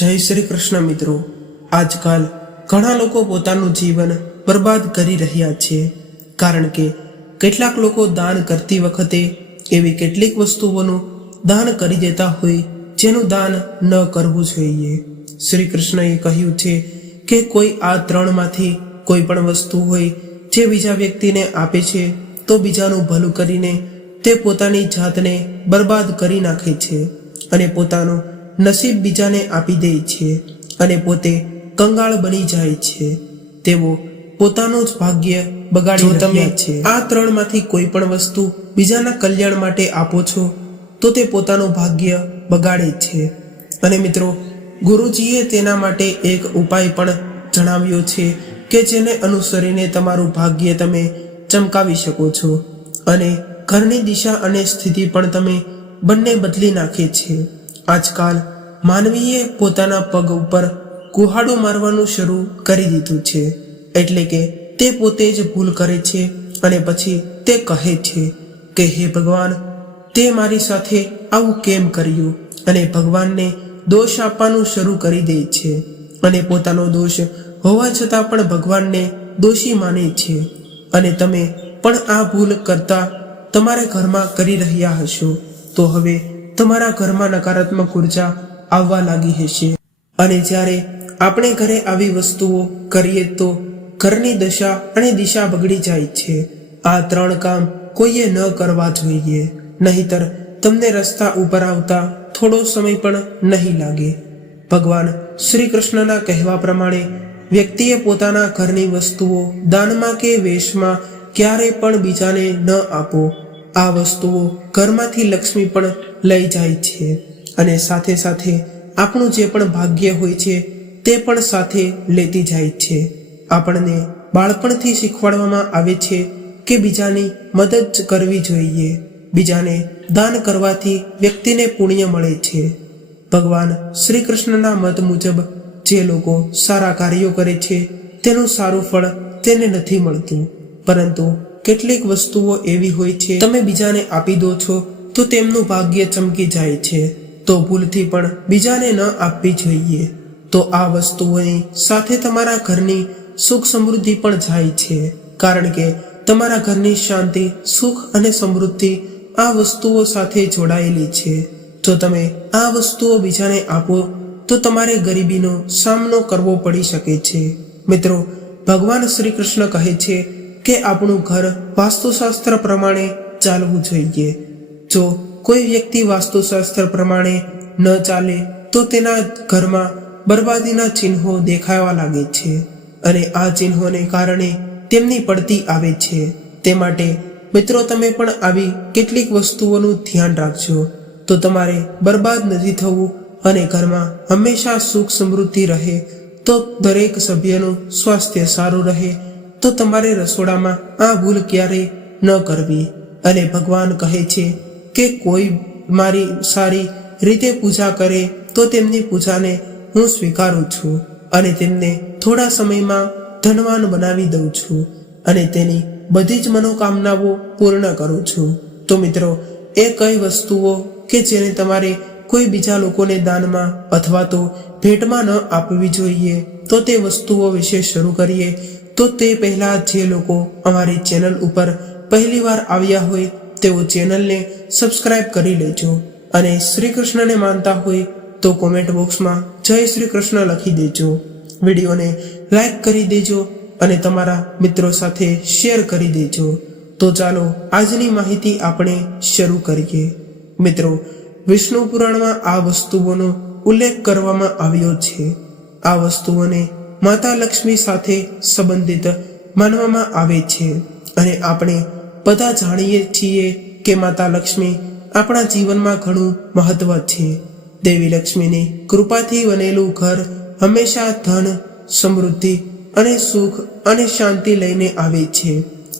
જય શ્રી કૃષ્ણ મિત્રો। આજકાલ ઘણા લોકો પોતાનું જીવન બરબાદ કરી રહ્યા છે, કારણ કે કેટલાક લોકો દાન કરતી વખતે એવી કેટલીક વસ્તુઓનું દાન કરી દેતા હોય જેનું દાન ન કરવું જોઈએ। શ્રી કૃષ્ણએ કહ્યું છે કે કોઈ આ ત્રણમાંથી કોઈ પણ વસ્તુ હોય જે બીજા વ્યક્તિને આપે છે તો બીજાનું ભલું કરીને તે પોતાની જાતને બરબાદ કરી નાખે છે અને પોતાનું નસીબ બીજાને આપી દે છે અને પોતે કંગાળ બની જાય છે। તેઓ પોતાનું જ ભાગ્ય બગાડી રહ્યા છે। આ ત્રણમાંથી કોઈ પણ વસ્તુ બીજાના કલ્યાણ માટે આપો છો તો તે પોતાનું ભાગ્ય બગાડે છે। અને મિત્રો, ગુરુજીએ તેના માટે એક ઉપાય પણ જણાવ્યો છે કે જેને અનુસરીને તમારું ભાગ્ય તમે ચમકાવી શકો છો અને ઘરની દિશા અને સ્થિતિ પણ તમે બંને બદલી નાખે છે। આજકાલ માનવીએ પોતાના પગ ઉપર કુહાડો મારવાનું શરૂ કરી દીધું છે, એટલે કે તે પોતે જ ભૂલ કરે છે અને પછી તે કહે છે કે હે ભગવાન, તે મારી સાથે આવું કેમ કર્યું, અને ભગવાનને દોષ આપવાનું શરૂ કરી દે છે અને પોતાનો દોષ હોવા છતાં પણ ભગવાનને દોષી માને છે। અને તમે પણ આ ભૂલ કરતા તમારા ઘરમાં કરી રહ્યા હશો તો હવે તમારા ઘરમાં નકારાત્મક ઉર્જા આવવા લાગી હશે, અને જ્યારે આપણે ઘરે આવી વસ્તુઓ કરીએ તો ઘરની દશા અને દિશા બગડી જાય છે। આ ત્રણ કામ કોઈએ ન કરવા જોઈએ, નહીતર તમને રસ્તા ઉપર આવતા થોડો સમય પણ નહીં લાગે। ભગવાન શ્રી કૃષ્ણના કહેવા પ્રમાણે વ્યક્તિએ પોતાના ઘરની વસ્તુઓ દાનમાં કે વેશમાં ક્યારેય પણ બીજાને ન આપો। આ વસ્તુઓ ઘરમાંથી લક્ષ્મી પણ લઈ જાય છે અને સાથે સાથે આપણું જે પણ ભાગ્ય હોય છે તે પણ સાથે લેતી જાય છે। આપણને બાળપણથી શીખવાડવામાં આવે છે કે બીજાની મદદ કરવી જોઈએ, બીજાને દાન કરવાથી વ્યક્તિને પુણ્ય મળે છે। ભગવાન શ્રી કૃષ્ણના મત મુજબ જે લોકો સારા કાર્યો કરે છે તેનું સારું ફળ તેને નથી મળતું, પરંતુ કેટલીક વસ્તુઓ એવી હોય છે તમે બીજાને આપી દો છો તો તેમનું ભાગ્ય ચમકી જાય છે, તો ભૂલથી પણ બીજાને ન આપવી જોઈએ। તો આ વસ્તુઓની સાથે તમારા ઘરની સુખ સમૃદ્ધિ પણ જાય છે, કારણ કે તમારા ઘરની શાંતિ, સુખ અને સમૃદ્ધિ આ વસ્તુઓ સાથે જોડાયેલી છે। જો તમે આ વસ્તુઓ બીજાને આપો તો તમારે ગરીબીનો સામનો કરવો પડી શકે છે। મિત્રો, ભગવાન શ્રી કૃષ્ણ કહે છે કે આપણું ઘર વાસ્તુશાસ્ત્ર પ્રમાણે ચાલવું જોઈએ। જો કોઈ વ્યક્તિ વાસ્તુશાસ્ત્ર પ્રમાણે ન ચાલે તો તેના ઘરમાં બરબાદીના ચિહ્નો દેખાવા લાગે છે અને આ ચિહ્નોને કારણે તેમની પડતી આવે છે। તે માટે મિત્રો, તમે પણ આવી કેટલીક વસ્તુઓનું ધ્યાન રાખજો તો તમારે બરબાદ નથી થવું અને ઘરમાં હંમેશા સુખ સમૃદ્ધિ રહે, તો દરેક સભ્યનું સ્વાસ્થ્ય સારું રહે, તો તમારે રસોડામાં આ ભૂલ ક્યારેય ન કરવી। અને ભગવાન કહે છે કે કોઈ મારી સારી રીતે પૂજા કરે તો તેમની પૂજાને હું સ્વીકારું છું અને તેમને થોડા સમયમાં ધનવાન બનાવી દઉં છું અને તેની બધી જ મનોકામનાઓ પૂર્ણ કરું છું। તો મિત્રો, એ કઈ વસ્તુઓ કે જેને તમારે કોઈ બીજા લોકોને દાનમાં અથવા તો ભેટમાં ન આપવી જોઈએ, તો તે વસ્તુઓ વિશે શરૂ કરીએ। તો તે પહેલાં જે લોકો અમારી ચેનલ ઉપર પહેલીવાર આવ્યા હોય તેઓ ચેનલને સબસ્ક્રાઇબ કરી લેજો, અને શ્રી કૃષ્ણને માનતા હોય તો કોમેન્ટ બોક્સમાં જય શ્રી કૃષ્ણ લખી દેજો, વિડીયોને લાઈક કરી દેજો અને તમારા મિત્રો સાથે શેર કરી દેજો। તો ચાલો આજની માહિતી આપણે શરૂ કરીએ। મિત્રો, વિષ્ણુ પુરાણમાં આ વસ્તુઓનો ઉલ્લેખ કરવામાં આવ્યો છે। આ વસ્તુઓને માતા લક્ષ્મી સાથે સંબંધિત માનવામાં આવે છે અને આપણે બધા જાણીએ છીએ કે માતા લક્ષ્મી આપણા જીવનમાં ઘણું મહત્વ છે। દેવી લક્ષ્મીની કૃપાથી બનેલું ઘર હંમેશા ધન, સમૃદ્ધિ અને સુખ અને શાંતિ લઈને આવે છે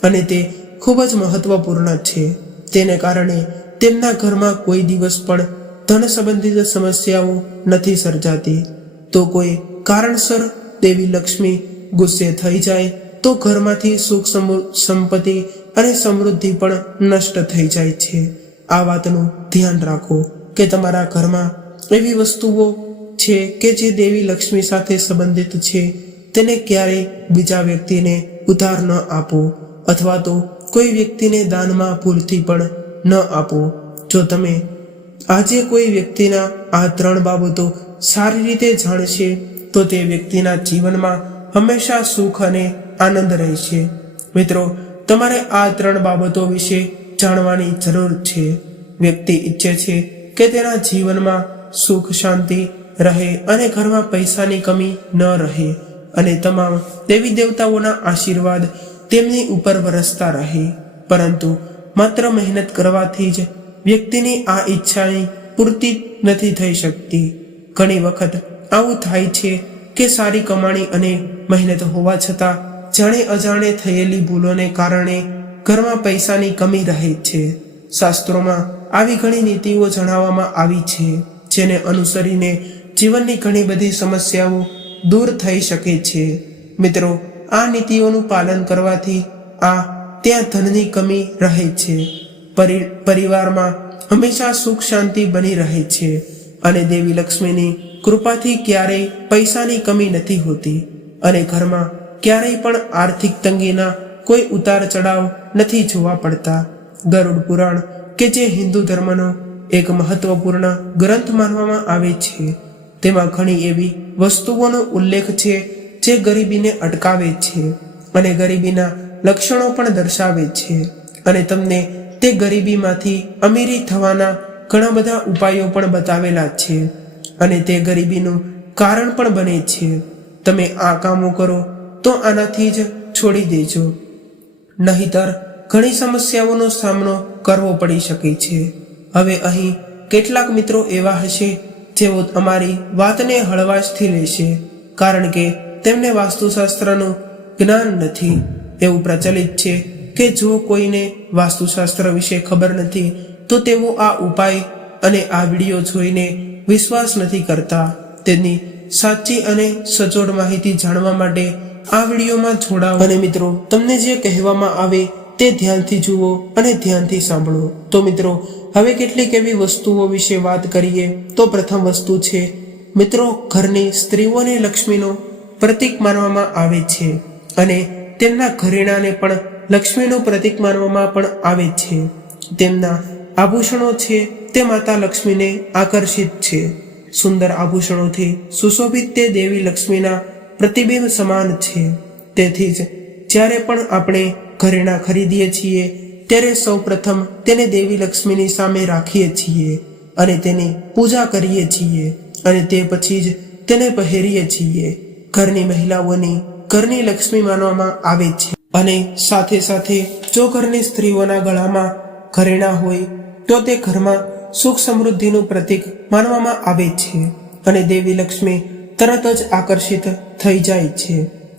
અને તે ખૂબ જ મહત્વપૂર્ણ છે। તેને કારણે તેમના ઘરમાં કોઈ દિવસ પણ ધન સંબંધિત સમસ્યાઓ નથી સર્જાતી। તો કોઈ કારણસર દેવી લક્ષ્મી ગુસ્સે થઈ જાય તો ઘરમાંથી સુખ, સંપત્તિ અને સમૃદ્ધિ પણ નષ્ટ થઈ જાય છે। આ વાતનું ધ્યાન રાખો કે તમારા ઘરમાં એવી વસ્તુઓ છે કે જે દેવી લક્ષ્મી સાથે સંબંધિત છે તેને ક્યારેય બીજા વ્યક્તિને ઉધાર ન આપો અથવા તો કોઈ વ્યક્તિને દાનમાં ભૂલથી પણ ન આપો. જો તમે આજે કોઈ વ્યક્તિના આ 3 બાબતો સારી રીતે જાણશે તો તે વ્યક્તિના જીવનમાં હંમેશા સુખ અને આનંદ રહેશે. મિત્રો, તમારે આ 3 બાબતો વિશે જાણવાની જરૂર છે. વ્યક્તિ ઈચ્છે છે કે તેના જીવનમાં સુખ શાંતિ રહે અને ઘરમાં પૈસાની કમી ન રહે અને તમામ દેવી દેવતાઓના આશીર્વાદ તેમની ઉપર વરસતા રહે. પરંતુ માત્ર મહેનત કરવાથી જ વ્યક્તિની આ ઈચ્છાની પૂર્તિ નથી થઈ શકતી. ઘણી વખત આવું થાય છે કે સારી કમાણી અને મહેનત હોવા છતાં જાણે અજાણે થયેલી ભૂલોને કારણે ઘરમાં પૈસાની કમી રહે છે. શાસ્ત્રોમાં આવી ઘણી નીતિઓ જણાવવામાં આવી છે જેને અનુસરીને જીવનની ઘણી બધી સમસ્યાઓ દૂર થઈ શકે છે. મિત્રો, આ નીતિઓનું પાલન કરવાથી ત્યાં ધનની કમી રહે છે, પરિવારમાં હંમેશા સુખ શાંતિ બની રહે છે અને દેવી લક્ષ્મીની કૃપાથી ક્યારેય પૈસાની કમી નથી હોતી અને ઘરમાં ક્યારેય પણ આર્થિક તંગીના કોઈ ઉતાર ચઢાવ નથી જોવા પડતા. ગરુડ પુરાણ કે જે હિન્દુ ધર્મનો એક મહત્વપૂર્ણ ગ્રંથ માનવામાં આવે છે તેમાં ઘણી એવી વસ્તુઓનો ઉલ્લેખ છે જે ગરીબીને અટકાવે છે અને ગરીબીના લક્ષણો પણ દર્શાવે છે અને તમને તે ગરીબીમાંથી અમીરી થવાના ઘણા બધા ઉપાયો પણ બતાવેલા છે અને તે ગરીબીનું કારણ પણ બને છે. તમે આ કામો કરો તો આનાથી જ છોડી દેજો, નહીતર ઘણી સમસ્યાઓનો સામનો કરવો પડી શકે છે. હવે અહીં કેટલાક મિત્રો એવા હશે જેઓ અમારી વાતને હળવાશથી લેશે કારણ કે તેમને વાસ્તુશાસ્ત્રનું જ્ઞાન નથી. એવું પ્રચલિત છે કે જો કોઈને વાસ્તુશાસ્ત્ર વિશે ખબર નથી તો તેઓ આ ઉપાય અને આ વિડીયો જોઈને વિશ્વાસ નથી કરતા. તેની સાચી અને સચોટ માહિતી જાણવા માટે આ વિડીયોમાં જોડાઓ અને મિત્રો, તમને જે કહેવામાં આવે તે ધ્યાનથી જુઓ અને ધ્યાનથી સાંભળો. તો મિત્રો, હવે કેટલીક એવી વસ્તુઓ વિશે વાત કરીએ. તો પ્રથમ વસ્તુ છે મિત્રો, ઘરની સ્ત્રીઓને લક્ષ્મીનો પ્રતીક માનવામાં આવે છે અને તેમના ઘરેણાને પણ લક્ષ્મીનું પ્રતીક માનવામાં પણ આવે છે. તેમના આભૂષણો છે તે માતા લક્ષ્મીને આકર્ષિત છે. સુંદર આભૂષણોથી સુશોભિત તે દેવી લક્ષ્મીના પ્રતિબિંબ સમાન છે. તેથી જ જ્યારે પણ આપણે ઘરેણા ખરીદીએ છીએ ત્યારે સૌપ્રથમ તેને દેવી લક્ષ્મીની સામે રાખીએ છીએ અને તેની પૂજા કરીએ છીએ અને તે પછી જ તેને પહેરીએ છીએ. ઘરની મહિલાઓની ઘરની લક્ષ્મી માનવામાં આવે છે અને સાથે સાથે જો ઘરની સ્ત્રીઓના ગળામાં ઘરેણા હોય તો તે ઘરમાં સુખ સમૃદ્ધિનું પ્રતીક માનવામાં આવે છે અને દેવી લક્ષ્મી તરત જ આકર્ષિત થઈ જાય છે.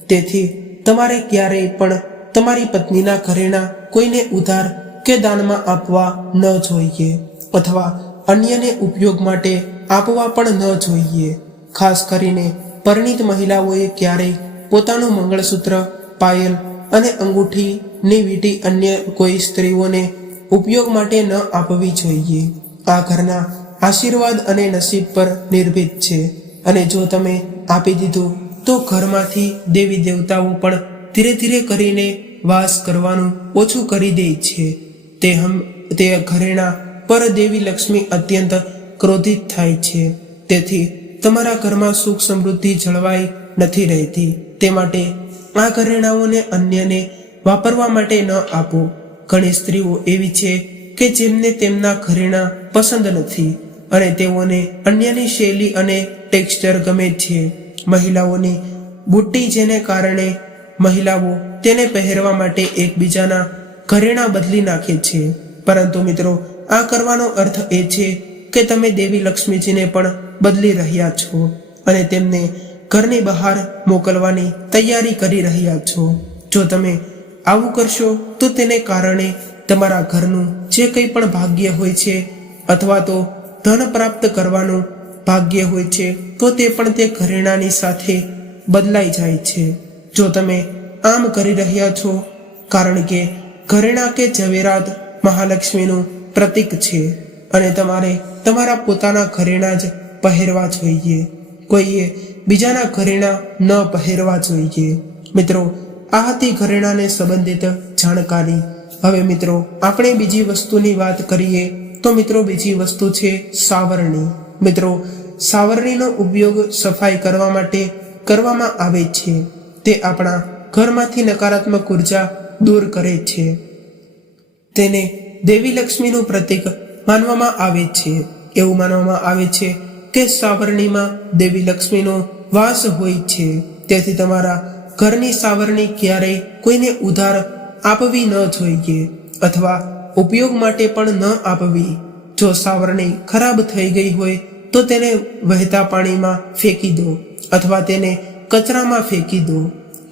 તેથી તમારે ક્યારેય પણ તમારી પત્નીના ઘરેણા કોઈને ઉધાર કે દાનમાં આપવા ન જોઈએ અથવા અન્યને ઉપયોગ માટે આપવા પણ ન જોઈએ. ખાસ કરીને પરિણીત મહિલાઓએ ક્યારેય પોતાનું મંગળસૂત્ર, પાયલ અને અંગૂઠીની વીંટી અન્ય કોઈ સ્ત્રીઓને ઉપયોગ માટે ન આપવી જોઈએ. આ ઘરના આશીર્વાદ અને નસીબ પર નિર્ભીત છે અને જો તમે આપી દીધું તો ઘરમાંથી દેવી દેવતાઓ પણ ધીરે ધીરે કરીને વાસ કરવાનું ઓછું કરી દે છે. તે ઘરેણા પર દેવી લક્ષ્મી અત્યંત ક્રોધિત થાય છે. તેથી તમારા ઘરમાં સુખ સમૃદ્ધિ જળવાઈ નથી રહેતી. તે માટે આ ઘરેણાઓને અન્યને વાપરવા માટે ન આપો. ઘણી સ્ત્રીઓ એવી છે કે જેમને તેમના ઘરેણા પસંદ નથી અને તેઓને અન્યની શૈલી અને ટેક્સચર ગમે છે. મહિલાઓની બુટ્ટી, જેને કારણે મહિલાઓ તેને પહેરવા માટે એકબીજાના ઘરેણા બદલી નાખે છે. પરંતુ મિત્રો, આ કરવાનો અર્થ એ છે કે તમે દેવી લક્ષ્મીજીને પણ બદલી રહ્યા છો અને તેમને ઘરની બહાર મોકલવાની તૈયારી કરી રહ્યા છો. જો તમે આવું કરશો તો તેને કારણે તમારા ઘરનું જે કંઈ પણ ભાગ્ય હોય છે અથવા તો ધન પ્રાપ્ત કરવાનું ભાગ્ય હોય છે તો તે પણ તે ઘરેણાની સાથે બદલાઈ જાય છે. જો તમે આમ કરી રહ્યા છો કારણ કે ઘરેણા કે ઝવેરાત મહાલક્ષ્મીનું પ્રતીક છે અને તમારે તમારા પોતાના ઘરેણા જ પહેરવા જોઈએ. કોઈએ બીજાના ઘરેણાં ન પહેરવા જોઈએ. મિત્રો, આ હતી ઘરેણાંને સંબંધિત જાણકારી. હવે મિત્રો, આપણે બીજી વસ્તુની વાત કરીએ તો મિત્રો બીજી વસ્તુ છે સાવરણી. મિત્રો, સાવરણીનો ઉપયોગ સફાઈ કરવા માટે કરવામાં આવે છે. તે આપણા ઘરમાંથી નકારાત્મક ઉર્જા દૂર કરે છે. તેને દેવી લક્ષ્મીનું પ્રતીક માનવામાં આવે છે. એવું માનવામાં આવે છે કે સાવરણીમાં દેવી લક્ષ્મીનો વાસ હોય છે. તેથી તમારા ઘરની સાવરણી ક્યારેય કોઈને ઉધાર આપવી ન જોઈએ અથવા ઉપયોગ માટે પણ ન આપવી. જો સાવરણી ખરાબ થઈ ગઈ હોય તો તેને વહેતા પાણીમાં ફેંકી દો અથવા તેને કચરામાં ફેંકી દો.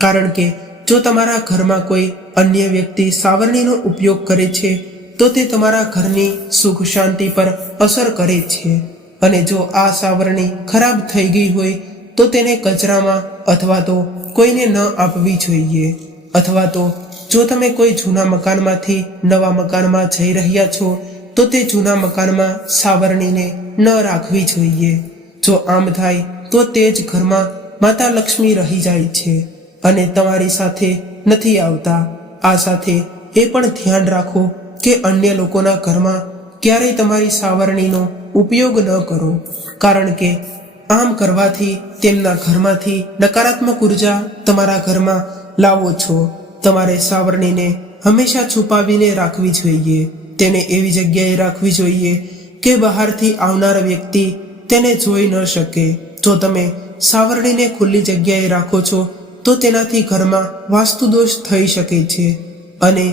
કારણ કે જો તમારા ઘરમાં કોઈ અન્ય વ્યક્તિ સાવરણીનો ઉપયોગ કરે છે તો તે તમારા ઘરની સુખ શાંતિ પર અસર કરે છે. અને જો આ સાવરણી ખરાબ થઈ ગઈ હોય તો તેને કચરામાં અથવા તો કોઈને ન આપવી જોઈએ. અથવા તો જો તમે કોઈ જૂના મકાનમાંથી નવા મકાનમાં જઈ રહ્યા છો તો તે જૂના મકાનમાં સાવરણીને ન રાખવી જોઈએ. જો આમ થાય તો તે જ ઘરમાં માતા લક્ષ્મી રહી જાય છે અને તમારી સાથે નથી આવતા. આ સાથે એ પણ ધ્યાન રાખો કે અન્ય લોકોના ઘરમાં ક્યારેય તમારી સાવરણીનો ઉપયોગ ન કરો, કારણ કે આમ કરવાથી તેમના ઘરમાંથી નકારાત્મક ઉર્જા તમારા ઘરમાં લાવો છો. તમારે સાવરણીને હંમેશા છુપાવીને રાખવી જોઈએ. તેને એવી જગ્યાએ રાખવી જોઈએ કે બહારથી આવનાર વ્યક્તિ તેને જોઈ ન શકે. જો તમે સાવરણીને ખુલ્લી જગ્યાએ રાખો છો તો તેનાથી ઘરમાં વાસ્તુદોષ થઈ શકે છે અને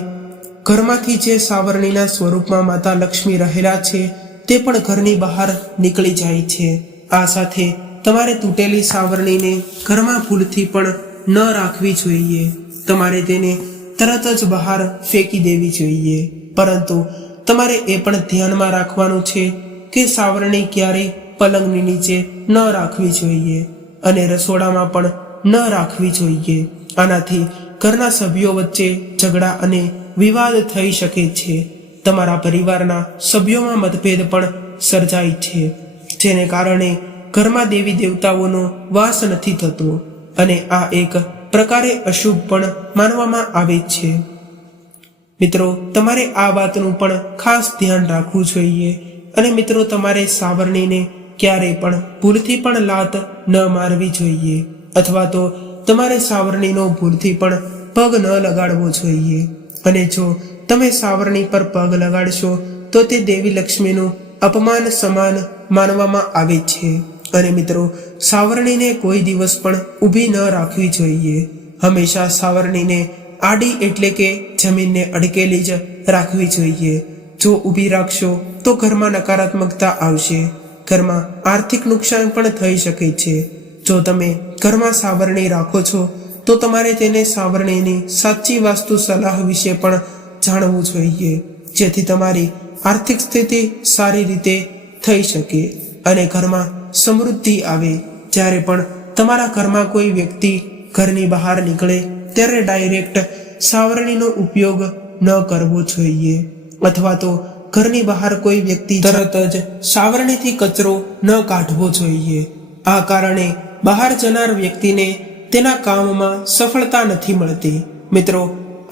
ઘરમાંથી જે સાવરણીના સ્વરૂપમાં માતા લક્ષ્મી રહેલા છે તે પણ ઘરની બહાર નીકળી જાય છે. આ સાથે તમારે તૂટેલી સાવરણીને ઘરમાં ભૂલથી પણ ન રાખવી જોઈએ. તમારે તેને તરત જ બહાર ફેંકી દેવી જોઈએ. પરંતુ તમારે એ પણ ધ્યાનમાં રાખવાનું છે કે સાવરણી ક્યારેય પલંગની નીચે ન રાખવી જોઈએ અને રસોડામાં પણ ન રાખવી જોઈએ. આનાથી ઘરના સભ્યો વચ્ચે ઝઘડા અને વિવાદ થઈ શકે છે. તમારા પરિવારના સભ્યોમાં મતભેદ પણ સર્જાય છે, જેને કારણે ઘરમાં દેવી દેવતાઓનો વાસ નથી થતો અને આ એક પ્રકારે અશુભ પણ માનવામાં આવે છે. મિત્રો, તમારે આ વાતનું પણ ખાસ ધ્યાન રાખવું જોઈએ. અને મિત્રો, તમારે સાવરણીને ક્યારેય પણ ભૂલથી પણ લાત ન મારવી જોઈએ અથવા તો તમારે સાવરણીનો ભૂલથી પણ પગ ન લગાડવો જોઈએ. અને જો તમે સાવરણી પર પગ લગાડશો તો તે દેવી લક્ષ્મીનું અપમાન સમાન માનવામાં આવે છે. અને મિત્રો, સાવરણીને કોઈ દિવસ પણ ઊભી ન રાખવી જોઈએ. હંમેશા સાવરણીને આડી એટલે કે જમીનને અડકેલી જ રાખવી જોઈએ. જો ઊભી રાખશો તો ઘરમાં નકારાત્મકતા આવશે. ઘરમાં આર્થિક નુકસાન પણ થઈ શકે છે. જો તમે ઘરમાં સાવરણી રાખો છો તો તમારે તેને સાવરણીની સાચી વાસ્તુ સલાહ વિશે પણ જાણવું જોઈએ, જેથી તમારી આર્થિક સ્થિતિ સારી રીતે થઈ શકે અને ઘરમાં સમૃદ્ધિ આવે. જ્યારે પણ તમારા ઘરમાં કોઈ વ્યક્તિ ઘરની બહાર નીકળે ત્યારે ડાયરેક્ટ સાવરણીનો ઉપયોગ ન કરવો જોઈએ અથવા તો ઘરની બહાર કોઈ વ્યક્તિ તરત જ સાવરણીથી કચરો ન કાઢવો જોઈએ. આ કારણે બહાર જનાર વ્યક્તિને તેના કામમાં સફળતા નથી મળતી. મિત્રો,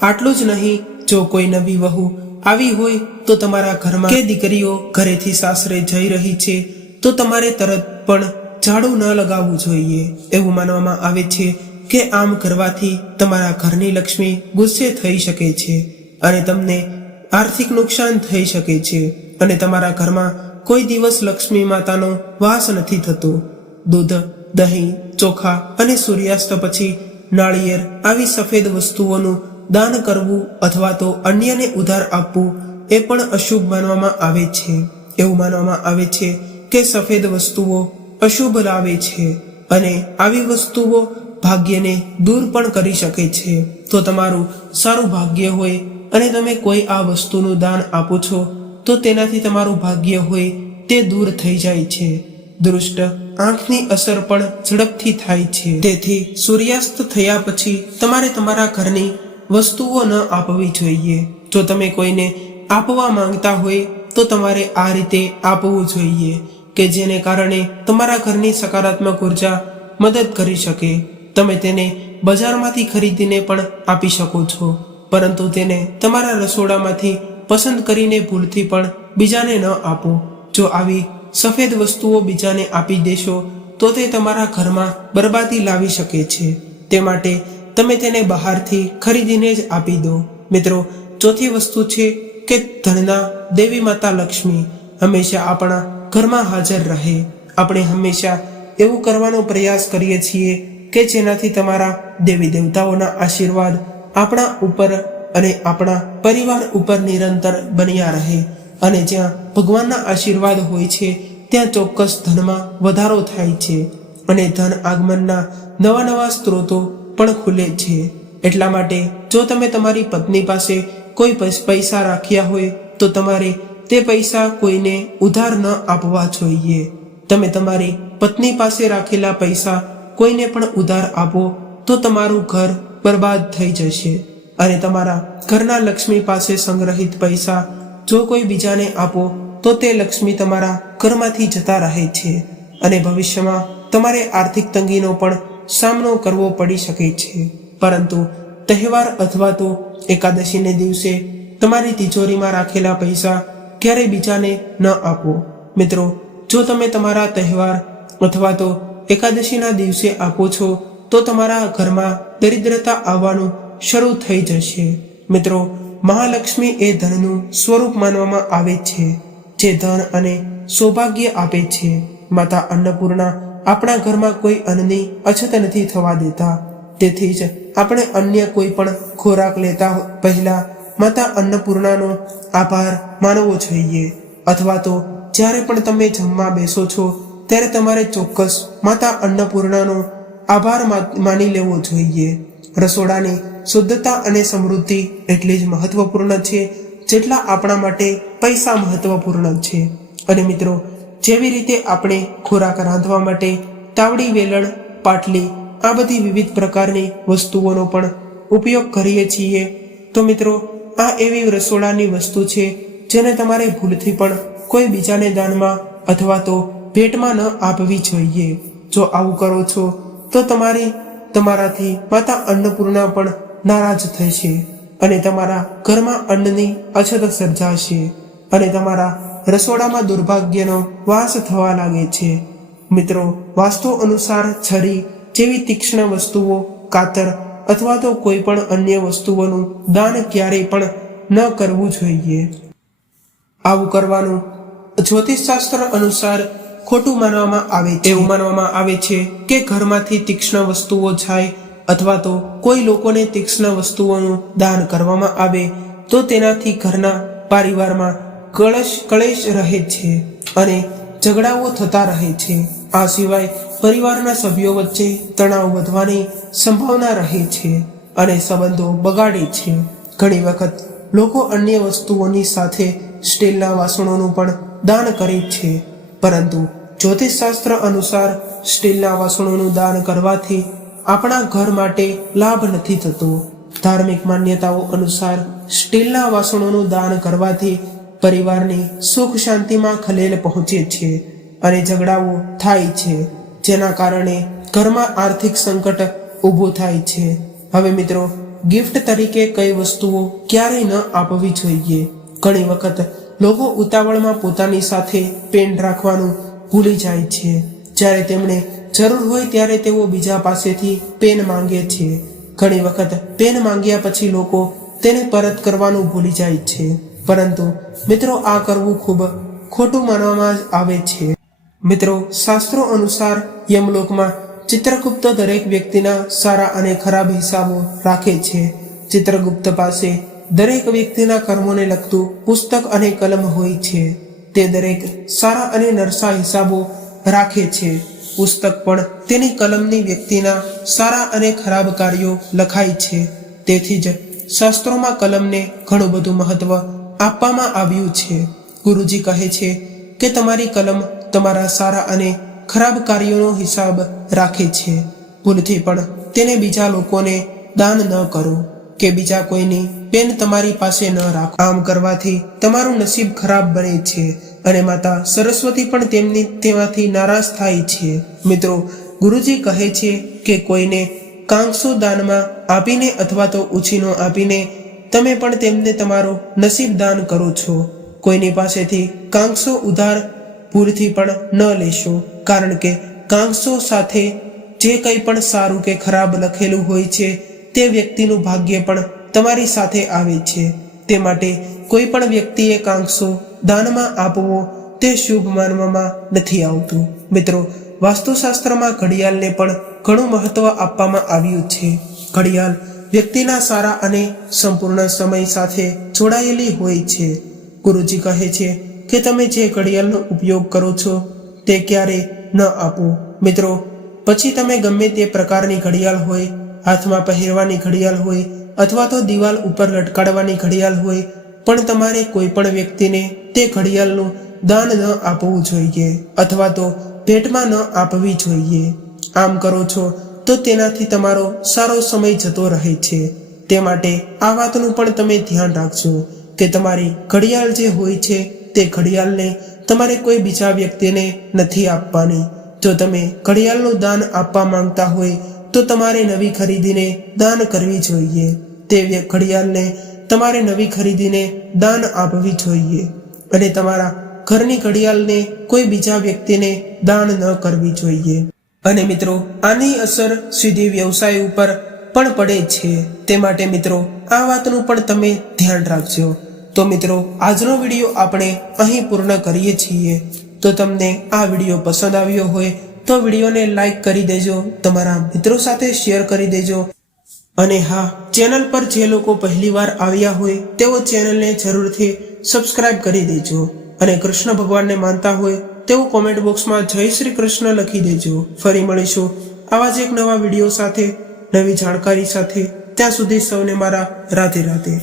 આટલું જ નહીં, જો કોઈ નવી વહુ આવી હોય તો તમારા ઘરમાં કે દીકરીઓ ઘરેથી સાસરે જઈ રહી છે તો તમારે તરત પણ ઝાડુ ન લગાવવું જોઈએ. એવું માનવામાં આવે છે કે આમ કરવાથી તમારા ઘરની લક્ષ્મી ગુસ્સે થઈ શકે છે અને તમને આર્થિક નુકસાન થઈ શકે છે અને તમારા ઘરમાં કોઈ દિવસ લક્ષ્મી માતાનો વાસ નથી થતો. દૂધ, દહીં, ચોખા અને સૂર્યાસ્ત પછી નાળિયેર આવી સફેદ વસ્તુઓનું દાન કરવું અથવા તો અન્યને ઉધાર આપવું એ પણ અશુભ માનવામાં આવે છે. એવું માનવામાં આવે છે કે સફેદ વસ્તુઓ અશુભ લાવે છે અને આવી વસ્તુઓ ભાગ્યને દૂર પણ કરી શકે છે. તો તમારું સારું ભાગ્ય હોય અને તમે કોઈ આ વસ્તુનું દાન આપો છો તો તેનાથી તમારું ભાગ્ય હોય તે દૂર થઈ જાય છે. દૃષ્ટ આંખની અસર પણ ઝડપથી થાય છે. તેથી સૂર્યાસ્ત થયા પછી તમારે તમારા ઘરની વસ્તુઓ ન આપવી જોઈએ. જો તમે કોઈને આપવા માંગતા હોય તો તમારે આ રીતે આપવું જોઈએ કે જેને કારણે તમારા ઘરની સકારાત્મક ઉર્જા મદદ કરી શકે. તમે તેને બજારમાંથી ખરીદીને પણ આપી શકો છો, પરંતુ તેને તમારા રસોડામાંથી પસંદ કરીને ભૂલથી પણ બીજાને ન આપો. જો આવી સફેદ વસ્તુઓ બીજાને આપી દેશો તો તે તમારા ઘરમાં બરબાદી લાવી શકે છે. તે માટે તમે તેને બહારથી ખરીદીને જ આપી દો. મિત્રો, ચોથી વસ્તુ છે કે ધનના દેવી માતા લક્ષ્મી હંમેશા આપણા ઘરમાં હાજર રહે. આપણે હંમેશા એવું કરવાનો પ્રયાસ કરીએ છીએ કે જેનાથી તમારા દેવી દેવતાઓના આશીર્વાદ આપણા ઉપર અને આપણા પરિવાર ઉપર નિરંતર બન્યા રહે. અને જ્યાં ભગવાનના આશીર્વાદ હોય છે ત્યાં ચોક્કસ ધનમાં વધારો થાય છે અને ધન આગમનના નવા નવા સ્ત્રોતો પણ ખુલે છે. એટલા માટે જો તમે તમારી પત્ની પાસે કોઈ પૈસા રાખ્યા હોય તો તમારે તે પૈસા કોઈને ઉધાર ન આપવા જોઈએ. તમે તમારી પત્ની પાસે રાખેલા પૈસા કોઈને પણ ઉધાર આપો તો તમારું ઘર બરબાદ થઈ જશે અને તમારા ઘરના લક્ષ્મી પાસે સંગ્રહિત પૈસા જો કોઈ બીજાને આપો તો તે લક્ષ્મી તમારા ઘરમાંથી જતા રહે છે અને ભવિષ્યમાં તમારે આર્થિક તંગીનો પણ સામનો કરવો પડી શકે છે. પરંતુ તહેવાર અથવા તો એકાદશીને દિવસે તમારી તિજોરીમાં રાખેલા પૈસા ક્યારેય બીજાને ન આપો. મિત્રો, જો તમે તમારા તહેવાર અથવા તો એકાદશીના દિવસે આપો છો તો તમારા ઘરમાં દરિદ્રતા આવવાનું શરૂ થઈ જશે. મિત્રો, મહાલક્ષ્મી એ ધનનું સ્વરૂપ માનવામાં આવે છે જે ધન અને સૌભાગ્ય આપે છે. માતા અન્નપૂર્ણા આપણા ઘરમાં કોઈ અન્નની અછત નથી થવા દેતા. તેથી જ આપણે અન્ય કોઈ પણ ખોરાક લેતા પહેલા માતા અન્નપૂર્ણાનો આભાર માનવો જોઈએ. અથવા તો જ્યારે પણ તમે જમવા બેસો છો ત્યારે તમારે ચોક્કસ માતા અન્નપૂર્ણાનો આભાર માની લેવો જોઈએ. રસોડાની શુદ્ધતા અને સમૃદ્ધિ એટલી જ મહત્વપૂર્ણ છે જેટલા આપણા માટે પૈસા મહત્વપૂર્ણ છે. અને મિત્રો, જેવી રીતે આપણે ખોરાક રાંધવા માટે તાવડી, વેલણ, પાટલી આ બધી વિવિધ પ્રકારની વસ્તુઓનો પણ ઉપયોગ કરીએ છીએ, તો મિત્રો આ એવી રસોડાની વસ્તુ છે જેને તમારે ભૂલથી પણ કોઈ બીજાને દાનમાં અથવા તો ભેટમાં ન આપવી જોઈએ. જો આવું કરો છો તો તમારાથી માતા અન્નપૂર્ણા પણ નારાજ થશે અને તમારા ઘરમાં અન્નની અછત સર્જાશે અને તમારા રસોડામાં દુર્ભાગ્યનો વાસ થવા લાગે છે. મિત્રો, વાસ્તુ અનુસાર છરી જેવી તીક્ષ્ણ વસ્તુઓ, કાતર અથવા તો કોઈ પણ અન્ય વસ્તુઓનું દાન ક્યારેય પણ ન કરવું જોઈએ. આવું કરવાનું જ્યોતિષશાસ્ત્ર અનુસાર ખોટું માનવામાં આવે છે. એવું માનવામાં આવે છે કે ઘરમાંથી તીક્ષ્ણ વસ્તુઓ જાય અથવા તો કોઈ લોકોને તીક્ષ્ણ વસ્તુઓનું દાન કરવામાં આવે તો તેનાથી ઘરના પરિવારમાં કલેશ રહે છે અને ઝઘડાઓ થતા રહે છે. આ સિવાય પરિવારના સભ્યો વચ્ચે તણાવ વધવાની સંભાવના રહે છે અને સંબંધો બગાડે છે. ઘણી વખત લોકો અન્ય વસ્તુઓની સાથે સ્ટીલના વાસણોનું પણ દાન કરે છે, પરંતુ જ્યોતિષશાસ્ત્ર અનુસાર સ્ટીલના વાસણોનું દાન કરવાથી આપણા ઘર માટે લાભ નથી થતો. ધાર્મિક માન્યતાઓ અનુસાર સ્ટીલના વાસણોનું દાન કરવાથી પરિવારની સુખ શાંતિમાં ખલેલ પહોંચે છે અને ઝઘડાઓ થાય છે, જેના કારણે ઘરમાં આર્થિક સંકટ ઊભું થાય છે. હવે મિત્રો, ગિફ્ટ તરીકે કઈ વસ્તુઓ ક્યારેય ન આપવી જોઈએ. ઘણી વખત લોકો ઉતાવળમાં પોતાની સાથે પેન રાખવાનું ભૂલી જાય છે. જ્યારે તેમણે જરૂર હોય ત્યારે તેઓ બીજા પાસેથી પેન માંગે છે. ઘણી વખત પેન માંગ્યા પછી લોકો તેને પરત કરવાનું ભૂલી જાય છે. પરંતુ મિત્રો, આ કરવું ખૂબ ખોટું માનવામાં આવે છે. મિત્રો, શાસ્ત્રો અનુસાર યમલોકમાં ચિત્રગુપ્ત દરેક વ્યક્તિના સારા અને ખરાબ હિસાબો રાખે છે. ચિત્રગુપ્ત પાસે દરેક વ્યક્તિના કર્મોને લગતું પુસ્તક અને કલમ હોય છે. તે દરેક સારા અને નરસા હિસાબો રાખે છે. પુસ્તક પણ તેની કલમની વ્યક્તિના સારા અને ખરાબ કાર્યો લખાય છે. તેથી જ શાસ્ત્રોમાં કલમને ઘણું બધું મહત્વ આપવામાં આવ્યું છે. ગુરુજી કહે છે કે તમારી કલમ તમારા સારા અને ખરાબ કાર્યોનો હિસાબ રાખે છે. ભૂલથી પણ તેને બીજા લોકોને દાન ન કરો કે બીજા કોઈની પેન તમારી પાસે ન રાખો. આમ કરવાથી તમારું નસીબ ખરાબ બને છે અને માતા સરસ્વતી પણ તેમાંથી નારાજ થાય છે। મિત્રો, ગુરુજી કહે છે કે કોઈને કાંસો દાનમાં આપીને અથવા તો ઉછીનો આપીને તમે પણ તેમને તમારો નસીબ દાન કરો છો। કોઈની પાસેથી કાંસો ઉધાર ભૂલથી પણ ન લેશો, કારણ કે કાંસો સાથે જે કંઈ પણ સારું કે ખરાબ લખેલું હોય છે તે વ્યક્તિનું ભાગ્ય પણ તમારી સાથે આવે છે। તે માટે કોઈ પણ વ્યક્તિએ કાંસો દાનમાં આપવો તે શુભ માનવામાં નથી આવતું। મિત્રો, વાસ્તુશાસ્ત્રમાં ઘડિયાળને પણ ઘણું મહત્વ આપવામાં આવ્યું છે। ઘડિયાળ વ્યક્તિના સારા અને સંપૂર્ણ સમય સાથે જોડાયેલી હોય છે। ગુરુજી કહે છે કે તમે જે ઘડિયાળનો ઉપયોગ કરો છો તે ક્યારેય ન આપો। મિત્રો, પછી તમે ગમે તે પ્રકારની ઘડિયાળ હોય, હાથમાં પહેરવાની ઘડિયાળ હોય અથવા તો દિવાલ ઉપર લટકાડવાની ઘડિયાળ હોય, પણ તમારે કોઈ પણ વ્યક્તિને તે ઘડિયાળનું દાન ન આપવું જોઈએ અથવા તો ભેટમાં ન આપવી જોઈએ। આમ કરો છો તો તેનાથી તમારો સારો સમય જતો રહે છે। તે માટે આ વાતનું પણ તમે ધ્યાન રાખજો કે તમારી ઘડિયાળ જે હોય છે તે ઘડિયાળને તમારે કોઈ બીજા વ્યક્તિને નથી આપવાની। જો તમે ઘડિયાળનું દાન આપવા માંગતા હોય તો તમારે નવી ખરીદીને દાન કરવી જોઈએ। તે ઘડિયાળને તમારે નવી ખરીદીને દાન આપવી જોઈએ અને તમારા ઘરની ઘડિયાળને કોઈ બીજા વ્યક્તિને દાન ન કરવી જોઈએ। અને મિત્રો, આની અસર સીધી વ્યવસાય ઉપર પણ પડે છે। તે માટે મિત્રો, આ વાતનું પણ તમે ધ્યાન રાખજો। તો મિત્રો, આજનો વિડીયો આપણે અહીં પૂર્ણ કરીએ છીએ। તો તમને આ વિડીયો પસંદ આવ્યો હોય તો વિડીયોને લાઈક કરી દેજો, તમારા મિત્રો સાથે શેર કરી દેજો અને હા, ચેનલ પર જે લોકો પહેલીવાર આવ્યા હોય તેઓ ચેનલને જરૂરથી સબસ્ક્રાઇબ કરી દેજો અને કૃષ્ણ ભગવાનને માનતા હોય તેઓ કોમેન્ટ બોક્સમાં જય શ્રી કૃષ્ણ લખી દેજો। ફરી મળીશું આવા જ એક નવા વિડીયો સાથે, નવી જાણકારી સાથે। ત્યાં સુધી સૌને મારા રાધે રાધે।